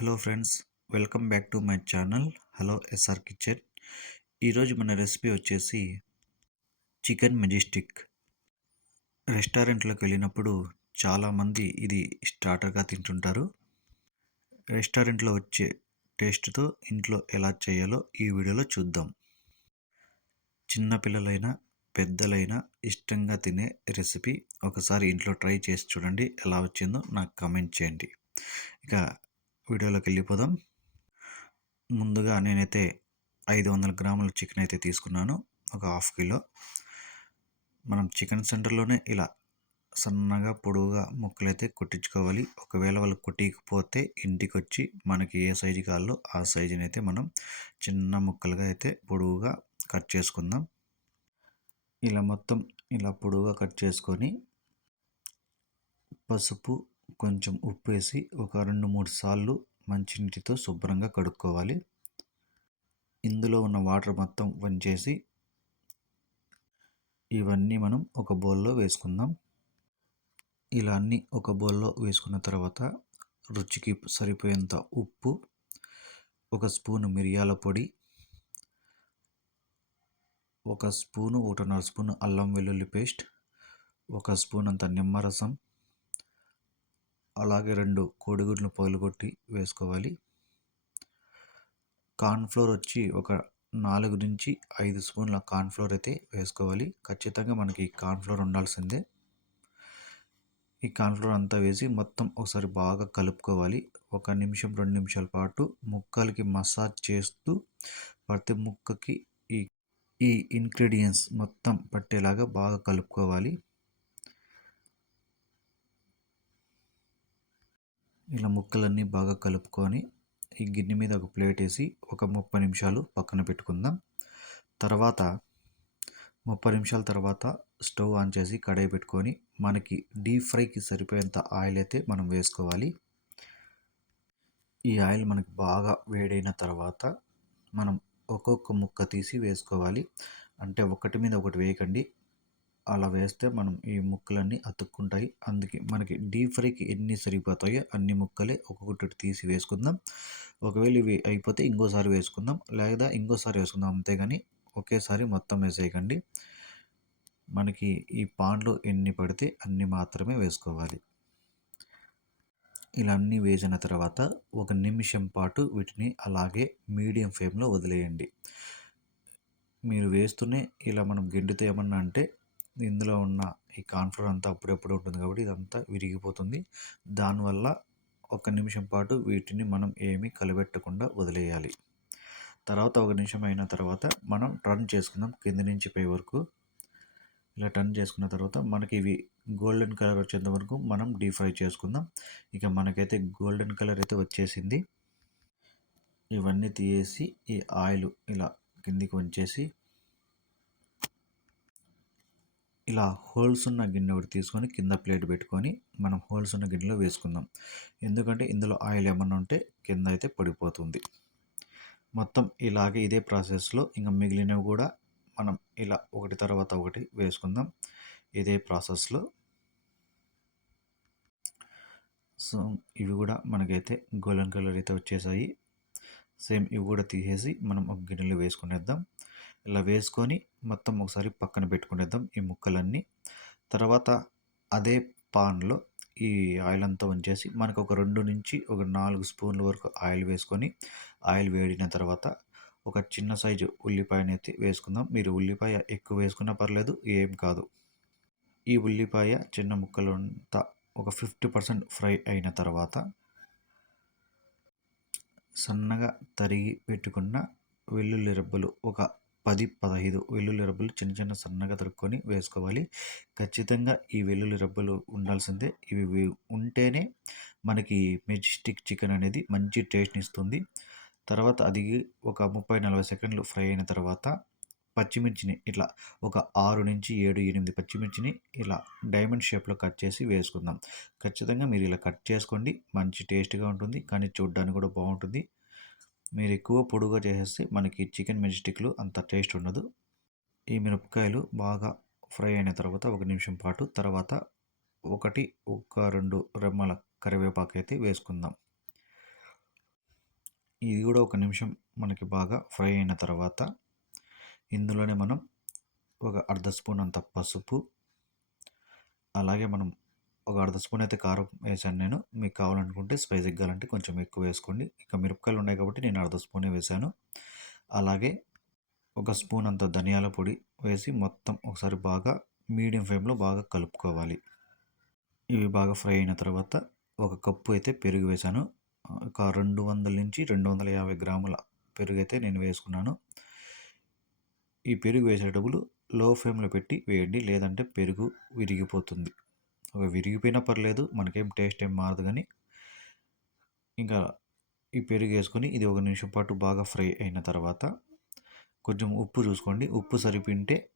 Hello friends welcome back to my channel. Hello S R kitchen. ఈరోజు మన recipe వచ్చేసి chicken Majestic. రెస్టారెంట్లోకి వెళ్ళినప్పుడు చాలామంది ఇది స్టార్టర్గా తింటుంటారు. రెస్టారెంట్లో వచ్చే టేస్ట్తో ఇంట్లో ఎలా చేయాలో ఈ వీడియోలో చూద్దాం. చిన్నపిల్లలైనా పెద్దలైనా ఇష్టంగా తినే రెసిపీ ఒకసారి ఇంట్లో ట్రై చేసి చూడండి ఎలా వచ్చిందో నాకు కామెంట్ చేయండి. ఇక వీడియోలోకి వెళ్ళిపోదాం. ముందుగా నేనైతే ఐదు వందల గ్రాముల చికెన్ అయితే తీసుకున్నాను ఒక హాఫ్ కిలో మనం చికెన్ సెంటర్లోనే ఇలా సన్నగా పొడవుగా ముక్కలు అయితే కొట్టించుకోవాలి. ఒకవేళ వాళ్ళు కొట్టికపోతే ఇంటికి వచ్చి మనకి ఏ సైజు కావాలో ఆ సైజుని అయితే మనం చిన్న ముక్కలుగా అయితే పొడవుగా కట్ చేసుకుందాం. ఇలా మొత్తం ఇలా పొడవుగా కట్ చేసుకొని పసుపు కొంచెం ఉప్పు వేసి ఒక రెండు మూడు సార్లు మంచినీటితో శుభ్రంగా కడుక్కోవాలి. ఇందులో ఉన్న వాటర్ మొత్తం వంచేసి ఇవన్నీ మనం ఒక బౌల్లో వేసుకుందాం. ఇలా అన్నీ ఒక బౌల్లో వేసుకున్న తర్వాత రుచికి సరిపోయేంత ఉప్పు ఒక స్పూను మిరియాల పొడి ఒక స్పూను ఒకటిన్నర స్పూను అల్లం వెల్లుల్లి పేస్ట్ ఒక స్పూన్ అంత నిమ్మరసం అలాగే రెండు కోడిగుడ్లు పగులుగొట్టి వేసుకోవాలి. కార్న్ఫ్లోర్ వచ్చి ఒక నాలుగు నుంచి ఐదు స్పూన్ల కార్న్ఫ్లోర్ అయితే వేసుకోవాలి. ఖచ్చితంగా మనకి కార్న్ఫ్లోర్ ఉండాల్సిందే. ఈ కార్న్ఫ్లోర్ అంతా వేసి మొత్తం ఒకసారి బాగా కలుపుకోవాలి. ఒక నిమిషం రెండు నిమిషాల పాటు ముక్కలకి మసాజ్ చేస్తూ ప్రతి ముక్కకి ఈ ఈ ఇంగ్రీడియంట్స్ మొత్తం పట్టేలాగా బాగా కలుపుకోవాలి. ఇలా ముక్కలన్నీ బాగా కలుపుకొని ఈ గిన్నె మీద ఒక ప్లేట్ వేసి ఒక ముప్పై నిమిషాలు పక్కన పెట్టుకుందాం. తర్వాత ముప్పై నిమిషాల తర్వాత స్టవ్ ఆన్ చేసి కడాయి పెట్టుకొని మనకి డీప్ ఫ్రైకి సరిపోయేంత ఆయిల్ అయితే మనం వేసుకోవాలి. ఈ ఆయిల్ మనకి బాగా వేడైన తర్వాత మనం ఒక్కొక్క ముక్క తీసి వేసుకోవాలి. అంటే ఒకటి మీద ఒకటి వేయకండి. అలా వేస్తే మనం ఈ ముక్కలన్నీ అతుక్కుంటాయి. అందుకే మనకి డీప్ ఫ్రైకి ఎన్ని సరిపోతాయో అన్ని ముక్కలే ఒక్కొక్కటి తీసి వేసుకుందాం. ఒకవేళ ఇవి అయిపోతే ఇంకోసారి వేసుకుందాం. లేదా ఇంకోసారి వేసుకుందాం అంతేగాని ఒకేసారి మొత్తం వేసేయకండి. మనకి ఈ పాన్లో ఎన్ని పడితే అన్ని మాత్రమే వేసుకోవాలి. ఇలా అన్నీ వేసిన తర్వాత ఒక నిమిషం పాటు వీటిని అలాగే మీడియం ఫ్లేమ్లో వదిలేయండి. మీరు వేస్తూనే ఇలా మనం గెండితే ఏమన్నా అంటే ఇందులో ఉన్న ఈ కాన్ఫ్లోర్ అంతా అప్పుడప్పుడు ఉంటుంది కాబట్టి ఇదంతా విరిగిపోతుంది. దానివల్ల ఒక నిమిషం పాటు వీటిని మనం ఏమీ కలబెట్టకుండా వదిలేయాలి. తర్వాత ఒక నిమిషం అయిన తర్వాత మనం టర్న్ చేసుకుందాం కింద నుంచి పై వరకు. ఇలా టర్న్ చేసుకున్న తర్వాత మనకి ఇవి గోల్డెన్ కలర్ వచ్చేంత వరకు మనం డీప్ ఫ్రై చేసుకుందాం. ఇక మనకైతే గోల్డెన్ కలర్ అయితే వచ్చేసింది. ఇవన్నీ తీసేసి ఈ ఆయిల్ ఇలా కిందికి వంచేసి ఇలా హోల్స్ ఉన్న గిన్నె ఒకటి తీసుకొని కింద ప్లేట్ పెట్టుకొని మనం హోల్స్ ఉన్న గిన్నెలో వేసుకుందాం. ఎందుకంటే ఇందులో ఆయిల్ ఏమన్నా ఉంటే కింద అయితే పడిపోతుంది. మొత్తం ఇలాగే ఇదే ప్రాసెస్లో ఇంకా మిగిలినవి కూడా మనం ఇలా ఒకటి తర్వాత ఒకటి వేసుకుందాం. ఇదే ప్రాసెస్లో. సో ఇవి కూడా మనకైతే గోల్డెన్ కలర్ అయితే వచ్చేసాయి. సేమ్ ఇవి కూడా తీసేసి మనం ఒక గిన్నెలో వేసుకునేద్దాం. ఇలా వేసుకొని మొత్తం ఒకసారి పక్కన పెట్టుకునేద్దాం ఈ ముక్కలన్నీ. తర్వాత అదే పాన్లో ఈ ఆయిల్ అంతా ఉంచేసి మనకు ఒక రెండు నుంచి ఒక నాలుగు స్పూన్ల వరకు ఆయిల్ వేసుకొని ఆయిల్ వేడిన తర్వాత ఒక చిన్న సైజు ఉల్లిపాయనైతే వేసుకుందాం. మీరు ఉల్లిపాయ ఎక్కువ వేసుకున్నా పర్లేదు ఏం కాదు. ఈ ఉల్లిపాయ చిన్న ముక్కలు అంతా ఒక ఫిఫ్టీ పర్సెంట్ ఫ్రై అయిన తర్వాత సన్నగా తరిగి పెట్టుకున్న వెల్లుల్లి రెబ్బలు ఒక పది పదహైదు వెల్లుల్లి రబ్బలు చిన్న చిన్న సన్నగా తరుక్కొని వేసుకోవాలి. ఖచ్చితంగా ఈ వెల్లుల్లి రబ్బలు ఉండాల్సిందే. ఇవి ఉంటేనే మనకి మెజిస్టిక్ చికెన్ అనేది మంచి టేస్ట్ని ఇస్తుంది. తర్వాత అది ఒక ముప్పై నలభై సెకండ్లు ఫ్రై అయిన తర్వాత పచ్చిమిర్చిని ఇట్లా ఒక ఆరు నుంచి ఏడు ఎనిమిది పచ్చిమిర్చిని ఇలా డైమండ్ షేప్లో కట్ చేసి వేసుకుందాం. ఖచ్చితంగా మీరు ఇలా కట్ చేసుకోండి. మంచి టేస్ట్గా ఉంటుంది. కానీ చూడ్డానికి కూడా బాగుంటుంది. మీరు ఎక్కువ పొడుగా చేసేస్తే మనకి చికెన్ మెజిస్టిక్లు అంత టేస్ట్ ఉండదు. ఈ మిరపకాయలు బాగా ఫ్రై అయిన తర్వాత ఒక నిమిషం పాటు తర్వాత ఒకటి ఒక రెండు రెమ్మల కరివేపాకు అయితే వేసుకుందాం. ఇది కూడా ఒక నిమిషం మనకి బాగా ఫ్రై అయిన తర్వాత ఇందులోనే మనం ఒక అర్ధ స్పూన్ అంత పసుపు అలాగే మనం ఒక అర్ధ స్పూన్ అయితే కారం వేసాను నేను. మీకు కావాలనుకుంటే స్పైస్ ఎగ్గాలంటే కొంచెం ఎక్కువ వేసుకోండి. ఇక మిరపకాయలు ఉన్నాయి కాబట్టి నేను అర్ధ స్పూనే వేసాను అలాగే ఒక స్పూన్ అంత ధనియాల పొడి వేసి మొత్తం ఒకసారి బాగా మీడియం ఫ్లేమ్లో బాగా కలుపుకోవాలి. ఇవి బాగా ఫ్రై అయిన తర్వాత ఒక కప్పు అయితే పెరుగు వేశాను. ఒక రెండు వందల నుంచి రెండు వందల యాభై గ్రాముల పెరుగు అయితే నేను వేసుకున్నాను. ఈ పెరుగు వేసేటప్పుడు లో ఫ్లేమ్లో పెట్టి వేయండి. లేదంటే పెరుగు విరిగిపోతుంది. విరిగిపోయినా పర్లేదు మనకేం టేస్ట్ ఏం మారదు కానీ ఇంకా ఈ పెరుగు వేసుకొని ఇది ఒక నిమిషం పాటు బాగా ఫ్రై అయిన తర్వాత కొంచెం ఉప్పు చూసుకోండి. ఉప్పు సరిపింటే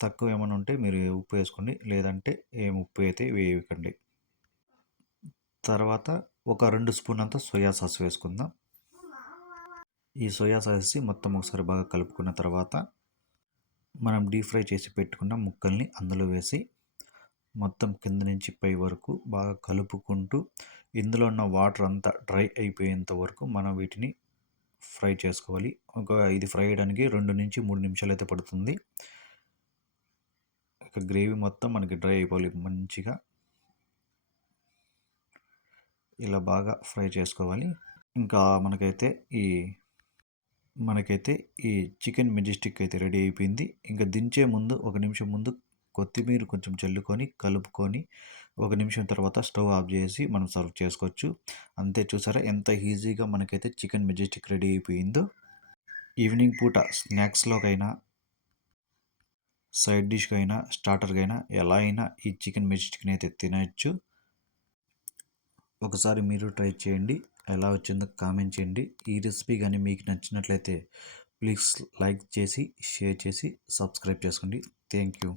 తక్కువ ఏమైనా ఉంటే మీరు ఉప్పు వేసుకోండి. లేదంటే ఏం ఉప్పు అయితే వేయకండి. తర్వాత ఒక రెండు స్పూన్ అంతా సోయా సాస్ వేసుకుందాం. ఈ సోయా సాస్ మొత్తం ఒకసారి బాగా కలుపుకున్న తర్వాత మనం డీప్ ఫ్రై చేసి పెట్టుకున్న ముక్కల్ని అందులో వేసి మొత్తం కింద నుంచి పై వరకు బాగా కలుపుకుంటూ ఇందులో ఉన్న వాటర్ అంతా డ్రై అయిపోయేంత వరకు మనం వీటిని ఫ్రై చేసుకోవాలి. ఒక ఇది ఫ్రై చేయడానికి రెండు నుంచి మూడు నిమిషాలు అయితే పడుతుంది. ఇక గ్రేవీ మొత్తం మనకి డ్రై అయిపోవాలి మంచిగా. ఇలా బాగా ఫ్రై చేసుకోవాలి. ఇంకా మనకైతే ఈ మనకైతే ఈ చికెన్ మెజెస్టిక్ అయితే రెడీ అయిపోయింది. ఇంకా దించే ముందు ఒక నిమిషం ముందు కొత్తిమీర కొంచెం చల్లుకొని కలుపుకొని ఒక నిమిషం తర్వాత స్టవ్ ఆఫ్ చేసి మనం సర్వ్ చేసుకోవచ్చు. అంతే చూసారా ఎంత ఈజీగా మనకైతే చికెన్ మెజెస్టిక్ రెడీ అయిపోయిందో. ఈవినింగ్ పూట స్నాక్స్లోకైనా సైడ్ డిష్కైనా స్టార్టర్కైనా ఎలా అయినా ఈ చికెన్ మెజెస్టిక్ని అయితే తినచ్చు. ఒకసారి మీరు ట్రై చేయండి. ఎలా వచ్చిందో కామెంట్ చేయండి. ఈ రెసిపీ కానీ మీకు నచ్చినట్లయితే ప్లీజ్ లైక్ చేసి షేర్ చేసి సబ్స్క్రైబ్ చేసుకోండి. Thank you.